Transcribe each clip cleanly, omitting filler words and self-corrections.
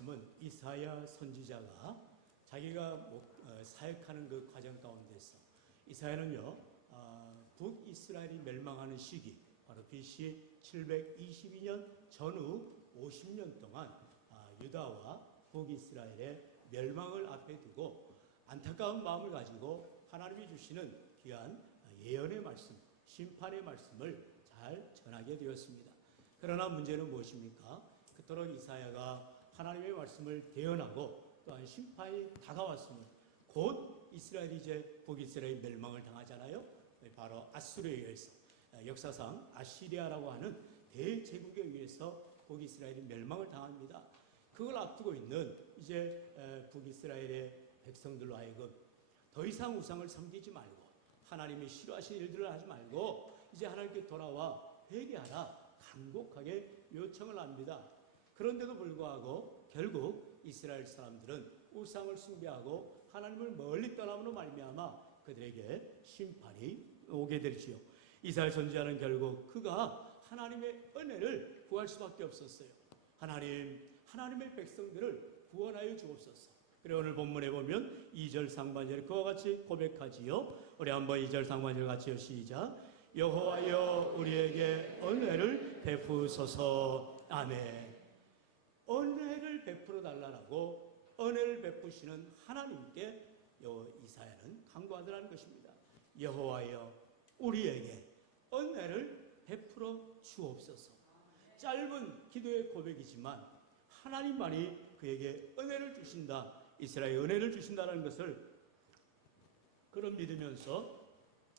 말씀은 이사야 선지자가 자기가 사역하는 그 과정 가운데서 이사야는요, 북이스라엘이 멸망하는 시기, 바로 BC 722년 전후 50년 동안 유다와 북이스라엘의 멸망을 앞에 두고 안타까운 마음을 가지고 하나님이 주시는 귀한 예언의 말씀, 심판의 말씀을 잘 전하게 되었습니다. 그러나 문제는 무엇입니까? 그토록 이사야가 하나님의 말씀을 대언하고 또한 심판이 다가왔으니 곧 이스라엘이 이제 북이스라엘 멸망을 당하잖아요. 바로 아수르에 의해서, 역사상 아시리아라고 하는 대제국에 의해서 북이스라엘이 멸망을 당합니다. 그걸 앞두고 있는 이제 북이스라엘의 백성들로 하여금 더 이상 우상을 섬기지 말고 하나님이 싫어하시는 일들을 하지 말고 이제 하나님께 돌아와 회개하라 간곡하게 요청을 합니다. 그런데도 불구하고 결국 이스라엘 사람들은 우상을 숭배하고 하나님을 멀리 떠남으로 말미암아 그들에게 심판이 오게 되지요. 이스라엘 선지자는 결국 그가 하나님의 은혜를 구할 수밖에 없었어요. 하나님의 백성들을 구원하여 주옵소서. 그래 오늘 본문에 보면 2절 상반절에 그와 같이 고백하지요. 우리 한번 2절 상반절 같이요. 시작. 여호와여 우리에게 은혜를 베푸소서. 아멘. 은혜를 베풀어 달라고 은혜를 베푸시는 하나님께 이사야는 간구하더라는 것입니다. 여호와여 우리에게 은혜를 베풀어 주옵소서. 짧은 기도의 고백이지만 하나님만이 그에게 은혜를 주신다, 이스라엘에 은혜를 주신다는 것을 그런 믿으면서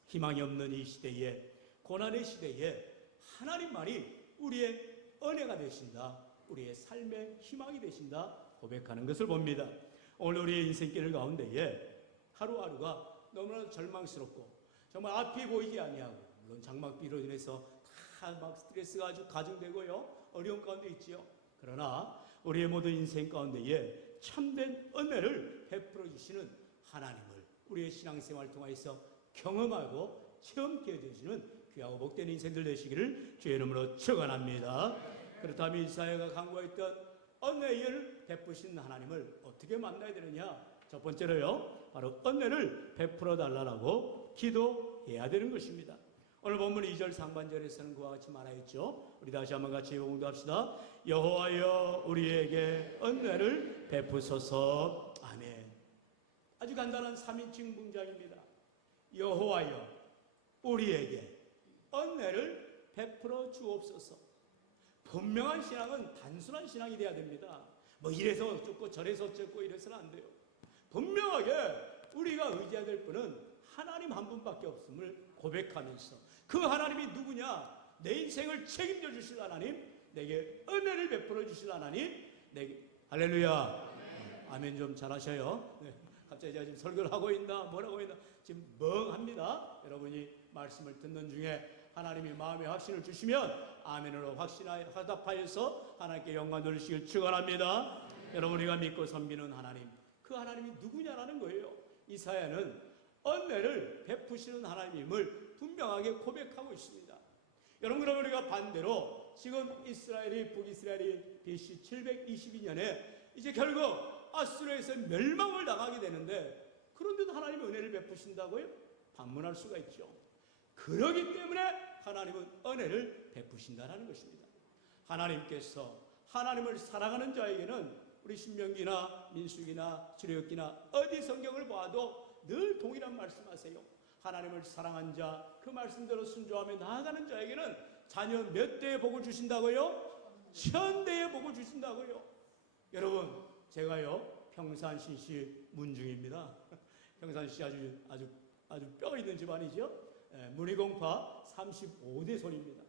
희망이 없는 이 시대에, 고난의 시대에 하나님만이 우리의 은혜가 되신다, 우리의 삶의 희망이 되신다 고백하는 것을 봅니다. 오늘 우리의 인생길 가운데에 하루하루가 너무나 절망스럽고 정말 앞이 보이지 아니하고, 물론 장막비로 인해서 다 막 스트레스가 아주 가중되고요, 어려운 가운데 있지요. 그러나 우리의 모든 인생 가운데에 참된 은혜를 베풀어 주시는 하나님을 우리의 신앙생활을 통해서 경험하고 체험케 해주시는 귀하고 복된 인생들 되시기를 주의 이름으로 축원합니다. 그렇다면 이사야가 간구했던 은혜를 베푸신 하나님을 어떻게 만나야 되느냐? 첫 번째로요, 바로 은혜를 베풀어 달라고 기도해야 되는 것입니다. 오늘 본문 2절 상반절에서는 그와 같이 말하였죠. 우리 다시 한번 같이 봉독합시다. 여호와여 우리에게 은혜를 베푸소서. 아멘. 아주 간단한 3인칭 문장입니다. 여호와여 우리에게 은혜를 베풀어 주옵소서. 분명한 신앙은 단순한 신앙이 돼야 됩니다. 뭐 이래서 어쩌고 저래서 어쩌고 이래서는 안 돼요. 분명하게 우리가 의지해야 될 분은 하나님 한 분밖에 없음을 고백하면서 그 하나님이 누구냐? 내 인생을 책임져 주실 하나님, 내게 은혜를 베풀어 주실 하나님, 내게 할렐루야. 아멘 좀 잘하셔요. 네. 갑자기 제가 지금 설교를 하고 있나 뭐라고 있나 지금 멍합니다. 여러분이 말씀을 듣는 중에 하나님이 마음에 확신을 주시면 아멘으로 화답하여서 하나님께 영광 돌리시길 축원합니다. 여러분이가 믿고 섬기는 하나님, 그 하나님이 누구냐라는 거예요. 이사야는 은혜를 베푸시는 하나님임을 분명하게 고백하고 있습니다. 여러분, 그럼 우리가 반대로 지금 북이스라엘이 BC 722년에 이제 결국 아수르에서 멸망을 당하게 되는데, 그런데도 하나님이 은혜를 베푸신다고요? 반문할 수가 있죠. 그러기 때문에 하나님은 은혜를 베푸신다라는 것입니다. 하나님께서 하나님을 사랑하는 자에게는 우리 신명기나 민수기나 출애굽기나 어디 성경을 봐도 늘 동일한 말씀하세요. 하나님을 사랑한 자, 그 말씀대로 순종하며 나아가는 자에게는 자녀 몇 대의 복을 주신다고요? 1000대의 복을 주신다고요. 여러분, 제가요 평산시시 문중입니다. 평산시 아주 뼈 있는 집안이죠. 문희공파 35대 손입니다.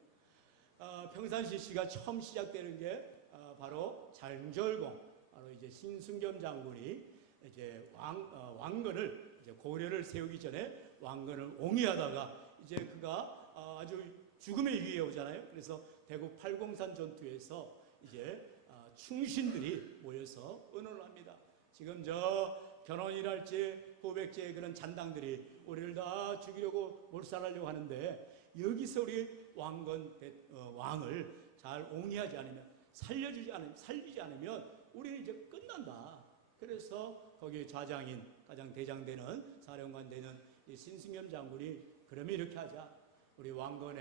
평산시시가 처음 시작되는 게 바로 장절공, 바로 이제 신승겸 장군이 이제 왕건을 이제 고려를 세우기 전에 왕건을 옹이하다가 이제 그가 아주 죽음의 위기에 오잖아요. 그래서 대구 팔공산 전투에서 이제 충신들이 모여서 의논을 합니다. 지금 저 결혼이랄지 후백제의 그런 잔당들이 우리를 다 죽이려고 몰살하려고 하는데 여기서 우리 왕을 잘 옹이하지 않으면 살리지 않으면 우리는 이제 끝난다. 그래서 거기에 좌장인, 가장 대장되는, 사령관 되는 이 신승엽 장군이 그러면 이렇게 하자. 우리 왕건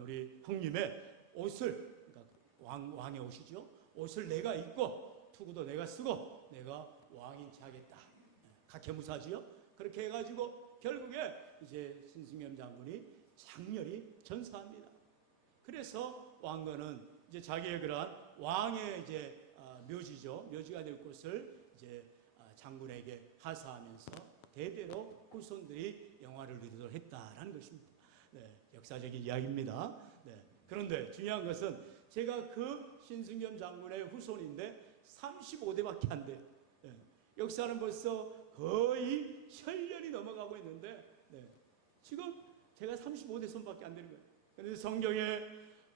우리 형님의 옷을, 그러니까 왕의 옷이죠. 옷을 내가 입고 투구도 내가 쓰고 내가 왕인 체 하겠다. 각해무사지요. 그렇게 해가지고 결국에 이제 신승엽 장군이 장렬히 전사합니다. 그래서 왕건은 이제 자기의 그러한 왕의 이제 묘지죠. 묘지가 될 곳을 이제 장군에게 하사하면서 대대로 후손들이 영화를 의도를 했다라는 것입니다. 네, 역사적인 이야기입니다. 네, 그런데 중요한 것은 제가 그 신승엽 장군의 후손인데 35대밖에 안 돼요. 네, 역사는 벌써 거의 1000년이 넘어가고 있는데 지금 제가 35대 손밖에 안 되는 거예요. 그런데 성경에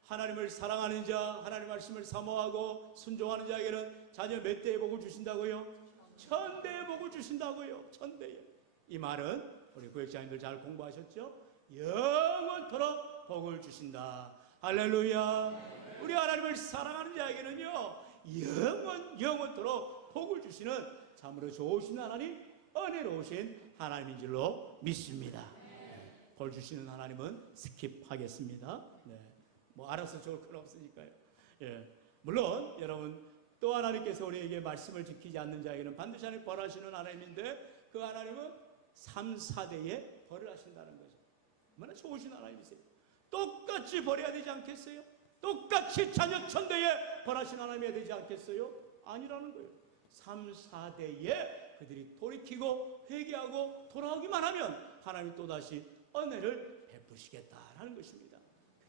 하나님을 사랑하는 자, 하나님 말씀을 사모하고 순종하는 자에게는 자녀 몇 대의 복을 주신다고요? 1000대의 복을 주신다고요. 1000대의. 이 말은 우리 구역장님들 잘 공부하셨죠? 영원토록 복을 주신다. 할렐루야. 우리 하나님을 사랑하는 자에게는요, 영원토록 복을 주시는 참으로 좋으신 하나님, 은혜로우신 하나님인 줄로 믿습니다. 복 주시는 하나님은 스킵하겠습니다. 뭐 알아서 좋을 건 없으니까요. 물론 여러분, 또 하나님께서 우리에게 말씀을 지키지 않는 자에게는 반드시 하나님 벌하시는 하나님인데, 그 하나님은 3, 4대에 벌을 하신다는 거죠. 얼마나 좋으신 하나님이세요. 똑같이 벌해야 되지 않겠어요? 똑같이 자녀 1000대에 벌하신 하나님이 되지 않겠어요? 아니라는 거예요. 3, 4대에 그들이 돌이키고 회개하고 돌아오기만 하면 하나님이 또다시 은혜를 베푸시겠다라는 것입니다.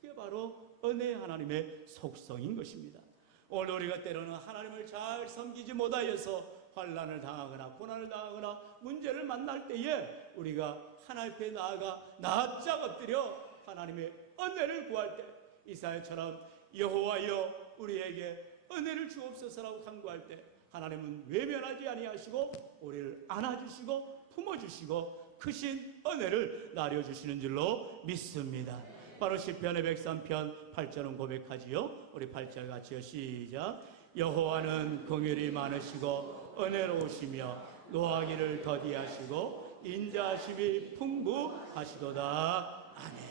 그게 바로 은혜 하나님의 속성인 것입니다. 오늘 우리가 때로는 하나님을 잘 섬기지 못하여서 환난을 당하거나 고난을 당하거나 문제를 만날 때에 우리가 하나님 앞에 나아가 납작 엎드려 하나님의 은혜를 구할 때, 이사야처럼 여호와여 우리에게 은혜를 주옵소서라고 간구할 때 하나님은 외면하지 아니하시고 우리를 안아주시고 품어주시고 크신 은혜를 나려주시는 줄로 믿습니다. 바로 시편의 103편 8절은 고백하지요. 우리 8절 같이요. 시작. 여호와는 긍휼이 많으시고 은혜로우시며 노하기를 더디하시고 인자하심이 풍부하시도다. 아멘.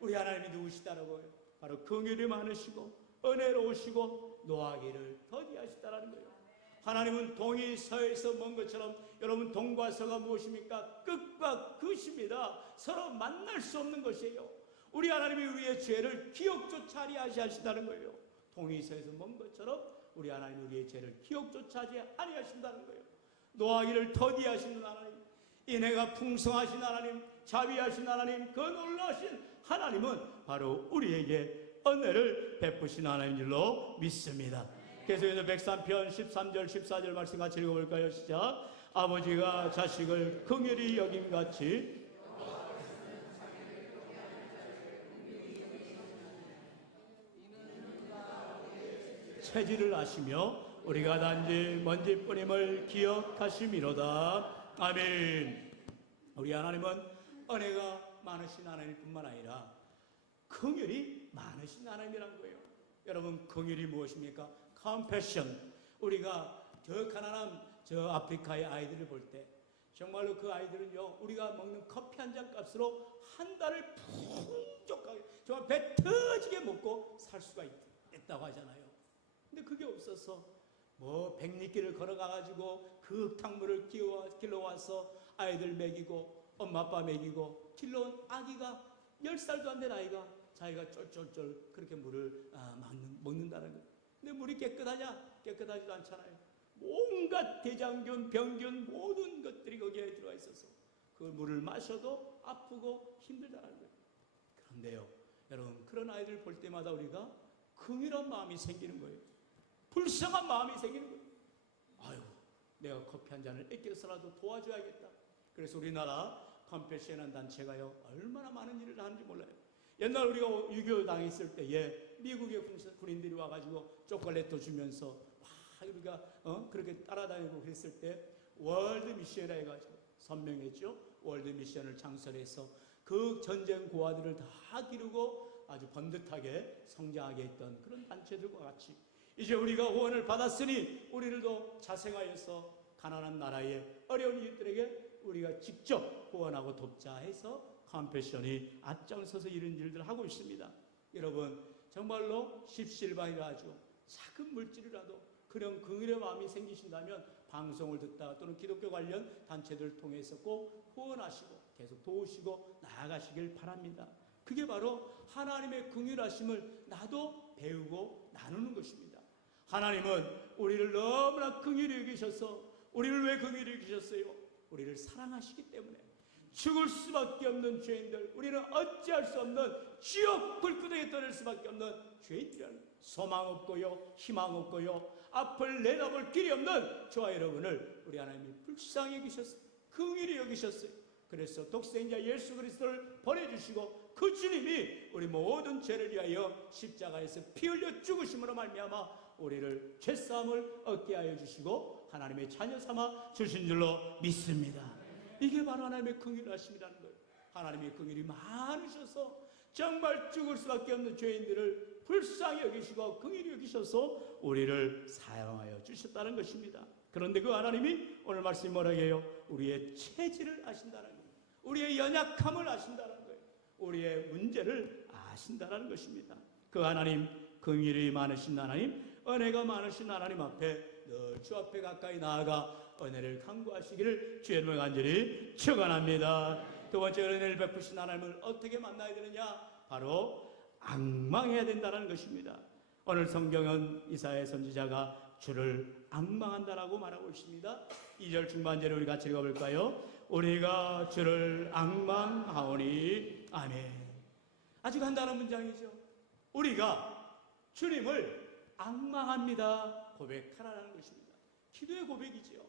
우리 하나님이 누구시다라고요? 바로 긍휼이 많으시고 은혜로우시고 노하기를 더디하시다라는 거예요. 하나님은 동이 서에서 먼 것처럼, 여러분 동과 서가 무엇입니까? 끝과 끝입니다. 서로 만날 수 없는 것이에요. 우리 하나님이 우리의 죄를 기억조차 아니하신다는 거예요. 동이 서에서 먼 것처럼 우리 하나님이 우리의 죄를 기억조차 하지 아니하신다는 거예요. 노하기를 더디하시는 하나님, 인애가 풍성하신 하나님, 자비하신 하나님, 그 놀라신 하나님은 바로 우리에게 은혜를 베푸신 하나님인 줄로 믿습니다. 계속해서 103편 13절 14절 말씀 같이 읽어볼까요? 시작. 아버지가 자식을 긍휼히 여김같이 체질을 아시며 우리가 단지 먼지뿐임을 기억하심이로다. 아멘. 우리 하나님은 은혜가 많으신 하나님뿐만 아니라 긍휼이 많으신 하나님이란 거예요. 여러분, 긍휼이 무엇입니까? 컴패션. 우리가 저 가난한 저 아프리카의 아이들을 볼 때 정말로 그 아이들은요, 우리가 먹는 커피 한 잔 값으로 한 달을 풍족하게 정말 배 터지게 먹고 살 수가 있다고 하잖아요. 근데 그게 없어서 뭐 백리길을 걸어가가지고 그 흙탕물을 길러와서 아이들 먹이고 엄마 아빠 먹이고 길러온 아기가 10살도 안 된 아이가 자기가 쫄쫄쫄 그렇게 물을 먹는다는 거예요. 근데 물이 깨끗하냐? 깨끗하지도 않잖아요. 온갖 대장균, 병균 모든 것들이 거기에 들어가 있어서 그 물을 마셔도 아프고 힘들다는 거예요. 그런데요, 여러분, 그런 아이들 볼 때마다 우리가 긍휼한 마음이 생기는 거예요. 불쌍한 마음이 생기는 거예요. 아유, 내가 커피 한 잔을 아껴서라도 도와줘야겠다. 그래서 우리나라 컴패션한 단체가요, 얼마나 많은 일을 하는지 몰라요. 옛날 우리가 6.25 당했을 때에 미국의 군인들이 와가지고 초콜릿도 주면서 막 우리가 그렇게 따라다니고 그랬을 때 월드 미션이라 해가지고 선명했죠. 월드 미션을 창설해서 그 전쟁 고아들을 다 기르고 아주 번듯하게 성장하게 했던 그런 단체들과 같이 이제 우리가 후원을 받았으니 우리를도 자생하여서 가난한 나라의 어려운 이웃들에게 우리가 직접 후원하고 돕자 해서 컴패션이 앞장서서 이런 일들을 하고 있습니다. 여러분, 정말로 십실반이라죠. 작은 물질이라도 그런 긍휼의 마음이 생기신다면 방송을 듣다가 또는 기독교 관련 단체들을 통해서 꼭 후원하시고 계속 도우시고 나아가시길 바랍니다. 그게 바로 하나님의 긍휼하심을 나도 배우고 나누는 것입니다. 하나님은 우리를 너무나 긍휼히 여기셔서, 우리를 왜 긍휼히 여기셨어요? 우리를 사랑하시기 때문에. 죽을 수밖에 없는 죄인들, 우리는 어찌할 수 없는 지옥 불구덩이에 떨어질 수밖에 없는 죄인들이라는, 소망 없고요, 희망 없고요, 앞을 내다볼 길이 없는 저와 여러분을 우리 하나님이 불쌍히 여기셨어요. 긍휼히 여기셨어요. 그래서 독생자 예수 그리스도를 보내주시고 그 주님이 우리 모든 죄를 위하여 십자가에서 피 흘려 죽으심으로 말미암아 우리를 죄사함을 얻게 하여 주시고 하나님의 자녀 삼아 주신 줄로 믿습니다. 이게 바로 하나님의 긍휼하심이라는 거예요. 하나님의 긍휼이 많으셔서 정말 죽을 수밖에 없는 죄인들을 불쌍히 여기시고 긍휼히 여기셔서 우리를 사용하여 주셨다는 것입니다. 그런데 그 하나님이 오늘 말씀이 뭐라고 해요? 우리의 체질을 아신다는 거예요. 우리의 연약함을 아신다는 거예요. 우리의 문제를 아신다는 것입니다. 그 하나님, 긍휼이 많으신 하나님, 은혜가 많으신 하나님 앞에 늘 주 앞에 가까이 나아가 은혜를 간구하시기를 주의 이름으로 간절히 축원합니다. 두 번째, 은혜를 베푸신 하나님을 어떻게 만나야 되느냐? 바로 앙망해야 된다는 것입니다. 오늘 성경은 이사야 선지자가 주를 앙망한다라고 말하고 있습니다. 2절 중반절에 우리 같이 읽어볼까요? 우리가 주를 앙망하오니. 아멘. 아주 간단한 문장이죠. 우리가 주님을 앙망합니다. 고백하라는 것입니다. 기도의 고백이지요.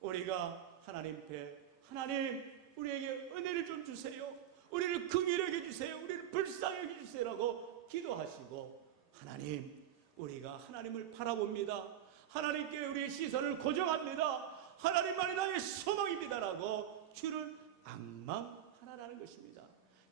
우리가 하나님께, 하나님 우리에게 은혜를 좀 주세요, 우리를 긍휼하게 주세요, 우리를 불쌍하게 주세요라고 기도하시고, 하나님 우리가 하나님을 바라봅니다, 하나님께 우리의 시선을 고정합니다, 하나님만이 나의 소망입니다라고 주를 앙망하라는 것입니다.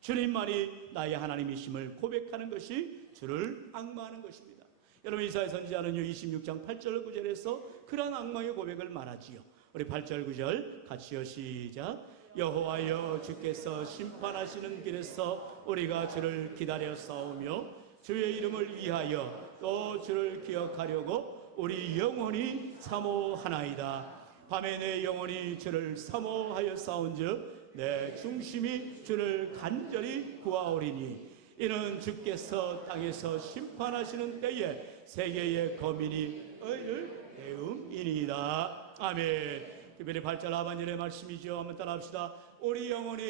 주님만이 나의 하나님이심을 고백하는 것이 주를 앙망하는 것입니다. 여러분, 이사야 선지자는요 26장 8절 9절에서 그런 앙망의 고백을 말하지요. 우리 8절 9절 같이요, 시작. 여호와여, 주께서 심판하시는 길에서 우리가 주를 기다려 싸우며 주의 이름을 위하여 또 주를 기억하려고 우리 영혼이 사모하나이다. 밤에 내 영혼이 주를 사모하여 싸운즉 내 중심이 주를 간절히 구하오리니 이는 주께서 땅에서 심판하시는 때에 세계의 거민이 의를 배움이니이다. 아멘. 특별히 8절 하반절의 말씀이죠. 한번 따라합시다. 우리 영혼이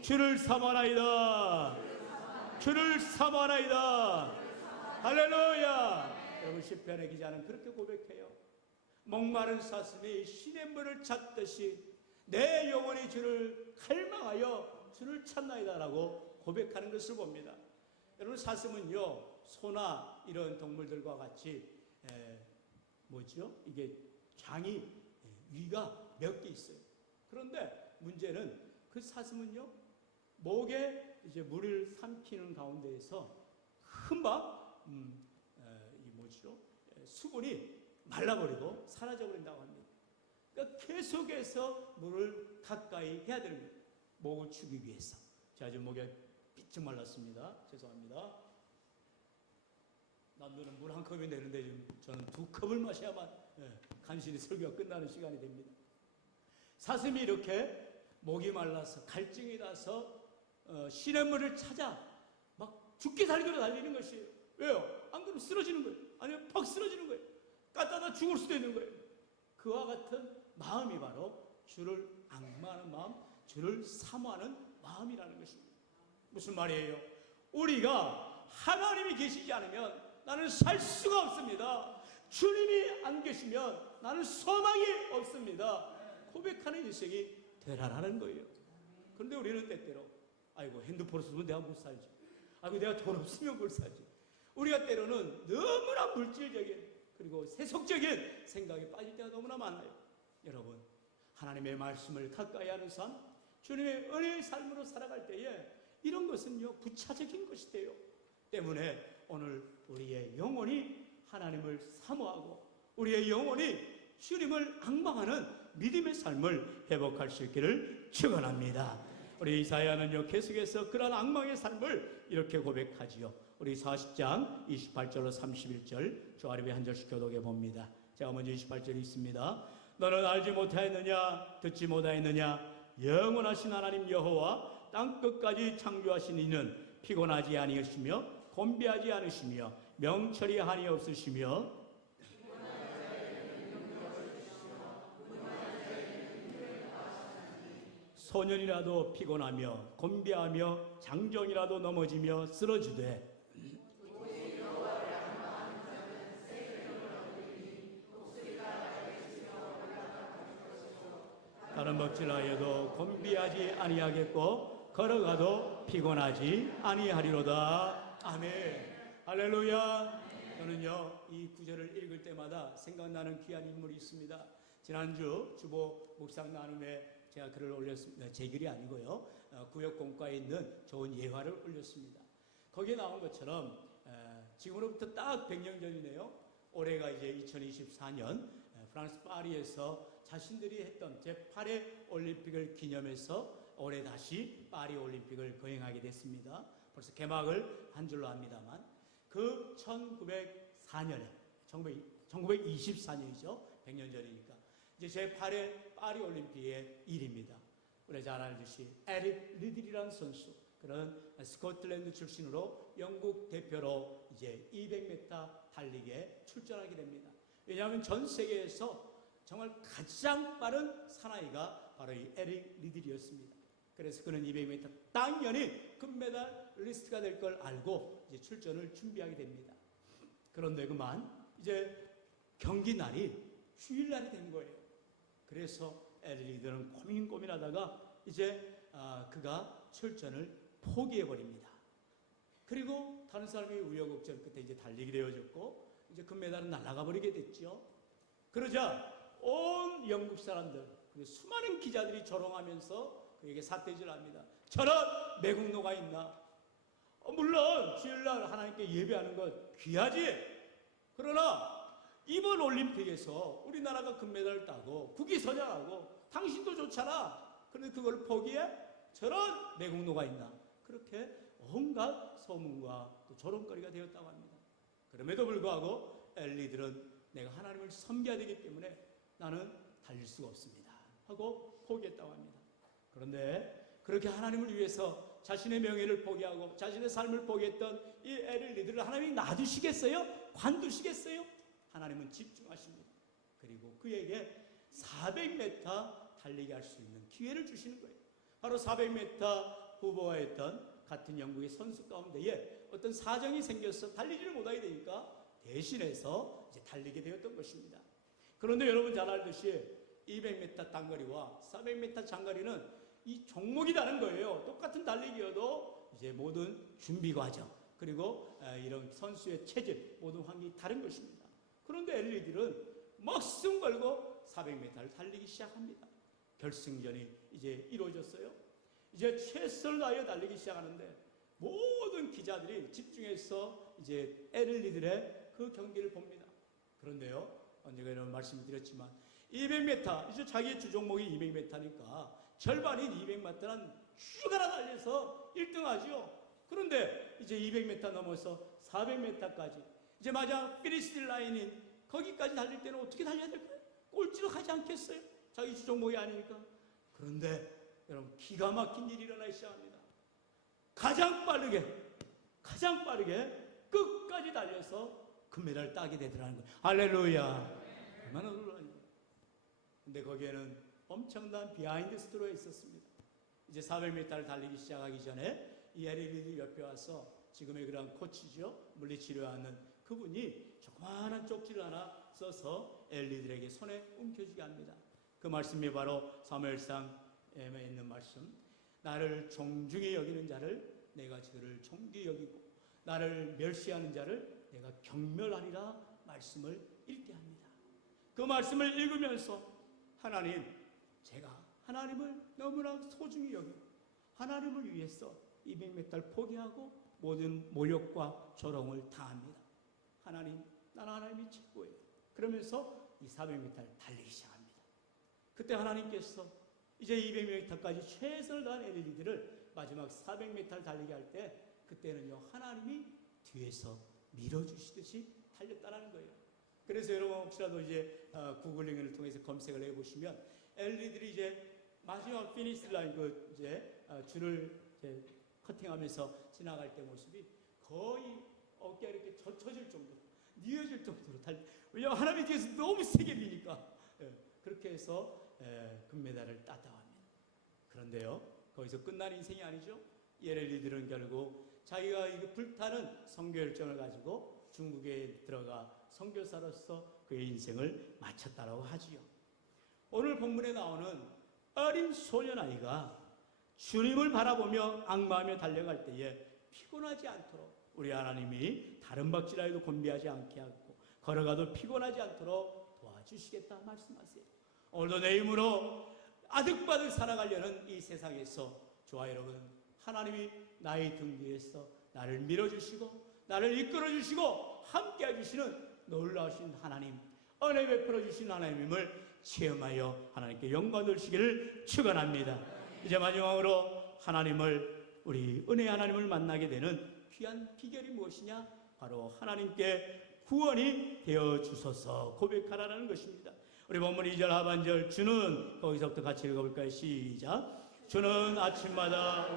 주를 사모하나이다. 주를 사모하나이다. 할렐루야. 여러분, 시편의 기자는 그렇게 고백해요. 목마른 사슴이 시냇물을 찾듯이 내 영혼이 주를 갈망하여 주를 찾나이다라고 고백하는 것을 봅니다. 여러분, 사슴은요 소나 이런 동물들과 같이 이게 장이, 위가 몇 개 있어요. 그런데 문제는 그 사슴은요 목에 이제 물을 삼키는 가운데에서 금방 수분이 말라버리고 사라져버린다고 합니다. 그러니까 계속해서 물을 가까이 해야 되는 거예요. 목을 추기 위해서. 제가 지금 목에 삐쩍 말랐습니다. 죄송합니다. 남들은 물 한 컵이 되는데 지금 저는 2컵을 마셔야만 간신히 설교가 끝나는 시간이 됩니다. 사슴이 이렇게 목이 말라서 갈증이 나서 시냇물을 찾아 막 죽기 살기로 달리는 것이에요. 왜요? 안 그러면 쓰러지는 거예요. 아니면 퍽 쓰러지는 거예요. 갖다가 죽을 수도 있는 거예요. 그와 같은 마음이 바로 주를 앙망하는 마음, 주를 사모하는 마음이라는 것입니다. 무슨 말이에요? 우리가 하나님이 계시지 않으면 나는 살 수가 없습니다. 주님이 안 계시면 나는 소망이 없습니다. 고백하는 인생이 되라라는 거예요. 그런데 우리는 때때로 아이고 핸드폰 없으면 내가 못 살지, 아이고 내가 돈 없으면 뭘 살지, 우리가 때로는 너무나 물질적인 그리고 세속적인 생각에 빠질 때가 너무나 많아요. 여러분, 하나님의 말씀을 가까이 하는 삶, 주님의 은혜의 삶으로 살아갈 때에 이런 것은요 부차적인 것이 돼요. 때문에 오늘 우리의 영혼이 하나님을 사모하고 우리의 영혼이 주님을 앙망하는 믿음의 삶을 회복할 수 있기를 축원합니다. 우리 이사야는요 계속해서 그러한 앙망의 삶을 이렇게 고백하지요. 우리 40장 28절로 31절 저 아래에 한 절씩 교독해 봅니다. 제가 먼저 28절이 있습니다. 너는 알지 못하였느냐 듣지 못하였느냐 영원하신 하나님 여호와 땅 끝까지 창조하신 이는 피곤하지 아니하시며 곤비하지 않으시며 명철이 한이 없으시며 소년이라도 피곤하며 곤비하며 장정이라도 넘어지며 쓰러지되 다른 먹질하여도 곤비하지 아니하겠고 걸어가도 피곤하지 아니하리로다. 아멘. 할렐루야. 저는요 이 구절을 읽을 때마다 생각나는 귀한 인물이 있습니다. 지난주 주보 묵상 나눔에 제가 글을 올렸습니다. 제 글이 아니고요. 구역공과에 있는 좋은 예화를 올렸습니다. 거기에 나온 것처럼 지금으로부터 딱 100년 전이네요. 올해가 이제 2024년 프랑스 파리에서 자신들이 했던 제8회 올림픽을 기념해서 올해 다시 파리 올림픽을 거행하게 됐습니다. 벌써 개막을 한 줄로 합니다만 그 1904년에 1924년이죠. 100년 전이니까 이제 제8회 파리 올림픽의 일입니다. 우리 잘 알듯이 에릭 리들이라는 선수, 그런 스코틀랜드 출신으로 영국 대표로 이제 200m 달리기에 출전하게 됩니다. 왜냐하면 전 세계에서 정말 가장 빠른 사나이가 바로 이 에릭 리들이었습니다. 그래서 그는 200m 당연히 금메달 리스트가 될 걸 알고 이제 출전을 준비하게 됩니다. 그런데 그만 이제 경기 날이 주일날이 된 거예요. 그래서 에릭 리들은 고민하다가 이제 그가 출전을 포기해버립니다. 그리고 다른 사람이 우여곡절 끝에 이제 달리게 되어졌고 이제 금메달은 날아가 버리게 됐죠. 그러자 온 영국 사람들, 수많은 기자들이 조롱하면서 그에게 삿대질합니다. 저런 매국노가 있나? 물론 주일날 하나님께 예배하는 것 귀하지. 그러나 이번 올림픽에서 우리나라가 금메달을 따고 국위선양하고 당신도 좋잖아. 그런데 그걸 포기해? 저런 매국노가 있나? 그렇게 온갖 소문과 또 조롱거리가 되었다고 합니다. 그럼에도 불구하고 엘리들은 내가 하나님을 섬겨야 되기 때문에 나는 달릴 수가 없습니다 하고 포기했다고 합니다. 그런데 그렇게 하나님을 위해서 자신의 명예를 포기하고 자신의 삶을 포기했던 이 엘리들을 하나님이 놔두시겠어요? 관두시겠어요? 하나님은 집중하십니다. 그리고 그에게 400m 달리게 할 수 있는 기회를 주시는 거예요. 바로 400m 후보였던 같은 영국의 선수 가운데에 어떤 사정이 생겨서 달리지를 못하게 되니까 대신해서 이제 달리게 되었던 것입니다. 그런데 여러분 잘 알듯이 200m 단거리와 400m 장거리는 이 종목이 다른 거예요. 똑같은 달리기여도 이제 모든 준비 과정 그리고 이런 선수의 체질 모든 환경이 다른 것입니다. 그런데 엘리들은 목숨 걸고 400m를 달리기 시작합니다. 결승전이 이제 이루어졌어요. 이제 최선을 다하여 달리기 시작하는데 모든 기자들이 집중해서 이제 엘리들의 그 경기를 봅니다. 그런데요, 언제가 이런 말씀을 드렸지만 200m, 이제 자기의 주종목이 200m니까 절반인 200m는 슈가라 달려서 1등하죠. 그런데 이제 200m 넘어서 400m까지 이제 마지막 피니시 라인인 거기까지 달릴 때는 어떻게 달려야 될까요? 꼴찌로 가지 않겠어요? 자기 주종목이 아니니까. 그런데 여러분 기가 막힌 일이 일어나기 시작합니다. 가장 빠르게 끝까지 달려서 금메달을 따게 되더라는 거예요. 할렐루야. 얼마나 놀라요. 근데 거기에는 엄청난 비하인드 스토리가 있었습니다. 이제 400m를 달리기 시작하기 전에 이 에릭 옆에 와서 지금의 그런 코치죠. 물리치료하는 그분이 조그마한 쪽지를 하나 써서 엘리들에게 손에 움켜쥐게 합니다. 그 말씀이 바로 사무엘상에 있는 말씀. 나를 존중히 여기는 자를 내가 저를 존귀히 여기고 나를 멸시하는 자를 내가 경멸하리라 말씀을 읽게 합니다. 그 말씀을 읽으면서 하나님, 제가 하나님을 너무나 소중히 여기고 하나님을 위해서 200m를 포기하고 모든 모욕과 조롱을 당합니다. 하나님, 나는 하나님이 최고예요. 그러면서 이 400m를 달리기 시작합니다. 그때 하나님께서 이제 200m까지 최선을 다한 엘리들을 마지막 400m를 달리게 할 때 그때는요 하나님이 뒤에서 밀어주시듯이 달렸다는 거예요. 그래서 여러분 혹시라도 이제 구글링을 통해서 검색을 해보시면 엘리들이 이제 마지막 피니시 라인 이제 줄을 이제 커팅하면서 지나갈 때 모습이 거의 어깨가 이렇게 젖혀질 정도로 뉘어질 정도로 왜냐하면 하나님의 뒤에서 너무 세게 미니까 그렇게 해서 금메달을 땄다고 합니다. 그런데요 거기서 끝난 인생이 아니죠. 이 엘리들은 결국 자기가 불타는 선교 열정을 가지고 중국에 들어가 선교사로서 그의 인생을 마쳤다라고 하지요. 오늘 본문에 나오는 어린 소년아이가 주님을 바라보며 악마하며 달려갈 때에 피곤하지 않도록 우리 하나님이 다른 박질하여도 곤비하지 않게 하고 걸어가도 피곤하지 않도록 도와주시겠다 말씀하세요. 오늘도 내 힘으로 아득바득 살아가려는 이 세상에서 저와 여러분 하나님이 나의 등 뒤에서 나를 밀어주시고 나를 이끌어주시고 함께 해주시는 놀라우신 하나님, 은혜 베풀어 주신 하나님을 체험하여 하나님께 영광 돌리시기를 축원합니다. 이제 마지막으로 우리 은혜의 하나님을 만나게 되는 귀한 비결이 무엇이냐? 바로 하나님께 구원이 되어 주소서 고백하라는 것입니다. 우리 본문 2절 하반절 주는 거기서부터 같이 읽어볼까요? 시작. 주는 아침마다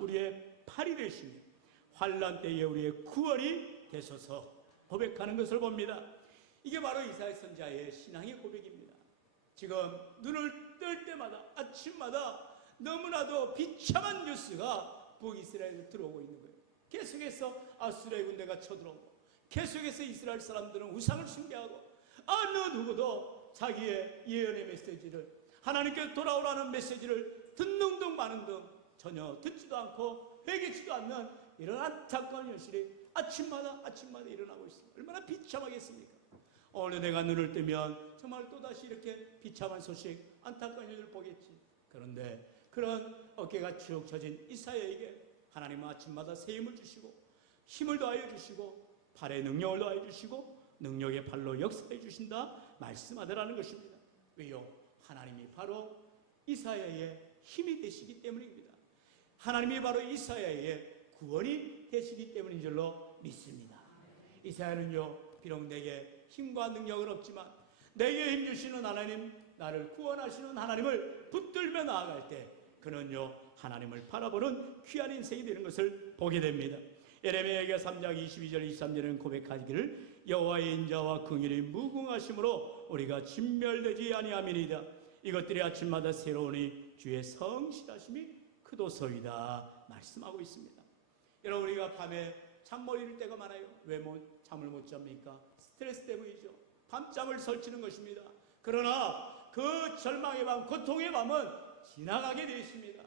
우리의 팔이 되시며 환난 때에 우리의 구원이 되소서 고백하는 것을 봅니다. 이게 바로 이사야 선지자의 신앙의 고백입니다. 지금 눈을 뜰 때마다 아침마다 너무나도 비참한 뉴스가 북이스라엘에 들어오고 있는 거예요. 계속해서 아수르의 군대가 쳐들어오고 계속해서 이스라엘 사람들은 우상을 숭배하고 어느 누구도 자기의 예언의 메시지를 하나님께 돌아오라는 메시지를 듣는 등 마는 등 전혀 듣지도 않고 회개치도 않는 이런 안타까운 현실이 아침마다 일어나고 있습니다. 얼마나 비참하겠습니까? 오늘 내가 눈을 뜨면 정말 또다시 이렇게 비참한 소식, 안타까운 현실을 보겠지. 그런데 그런 어깨가 축 처진 이사야에게 하나님은 아침마다 새 힘을 주시고 힘을 더하여 주시고 팔에 능력을 더하여 주시고 능력의 팔로 역사해 주신다 말씀하더라는 것입니다. 왜요? 하나님이 바로 이사야의 힘이 되시기 때문입니다. 하나님이 바로 이사야의 구원이 되시기 때문인 줄로 믿습니다. 이사야는요 비록 내게 힘과 능력은 없지만 내게 힘 주시는 하나님, 나를 구원하시는 하나님을 붙들며 나아갈 때 그는요 하나님을 바라보는 귀한 인생이 되는 것을 보게 됩니다. 예레미야가 3장 22절 23절에는 고백하기를 여호와의 인자와 긍휼이 무궁하심으로 우리가 진멸되지 아니함이니이다. 이것들이 아침마다 새로우니 주의 성실하심이 크도소이다 말씀하고 있습니다. 여러분 우리가 밤에 잠못 이룰 때가 많아요. 왜 잠을 못 잡니까? 스트레스 때문이죠. 밤잠을 설치는 것입니다. 그러나 그 절망의 밤, 고통의 밤은 지나가게 되어 있습니다.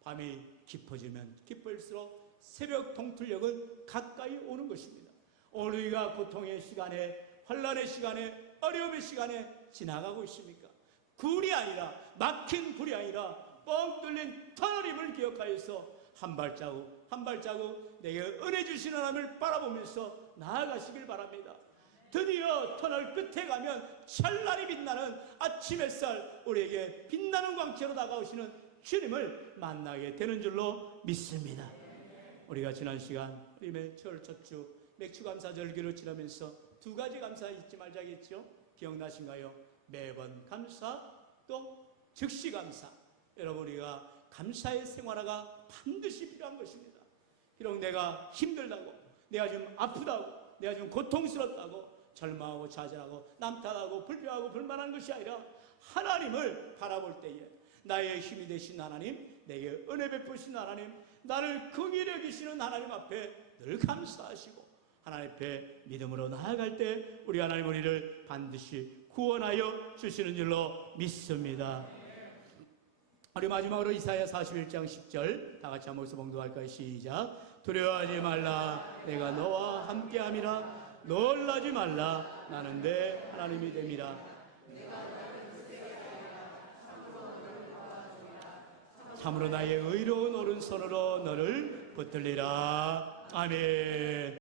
밤이 깊어지면 깊을수록 새벽 동틀력은 가까이 오는 것입니다. 오늘 우리가 고통의 시간에, 환난의 시간에, 어려움의 시간에 지나가고 있습니까? 굴이 아니라, 막힌 굴이 아니라 뻥 뚫린 터널임을 기억하여서 한 발자국 한 발자국 내게 은혜 주시는 하나님을 바라보면서 나아가시길 바랍니다. 드디어 터널 끝에 가면 찬란히 빛나는 아침 햇살, 우리에게 빛나는 광채로 다가오시는 주님을 만나게 되는 줄로 믿습니다. 우리가 지난 시간 우리의 철초추 맥추감사절기를 지나면서 두 가지 감사 잊지 말자겠죠? 기억나신가요? 매번 감사 또 즉시 감사. 여러분 우리가 감사의 생활화가 반드시 필요한 것입니다. 비록 내가 힘들다고, 내가 지금 아프다고, 내가 지금 고통스럽다고 절망하고 좌절하고 남탓하고 불평하고 불만한 것이 아니라 하나님을 바라볼 때에 나의 힘이 되신 하나님, 내게 은혜 베푸신 하나님, 나를 긍휼히 여기시는 하나님 앞에 늘 감사하시고 하나님 앞에 믿음으로 나아갈 때 우리 하나님 우리를 반드시 구원하여 주시는 줄로 믿습니다. 우리 마지막으로 이사야 41장 10절 다 같이 한번 봉독할까요? 시작. 두려워하지 말라, 내가 너와 함께함이라. 놀라지 말라, 나는 내 하나님이 됨이라. 참으로 나의 의로운 오른손으로 너를 붙들리라. 아멘.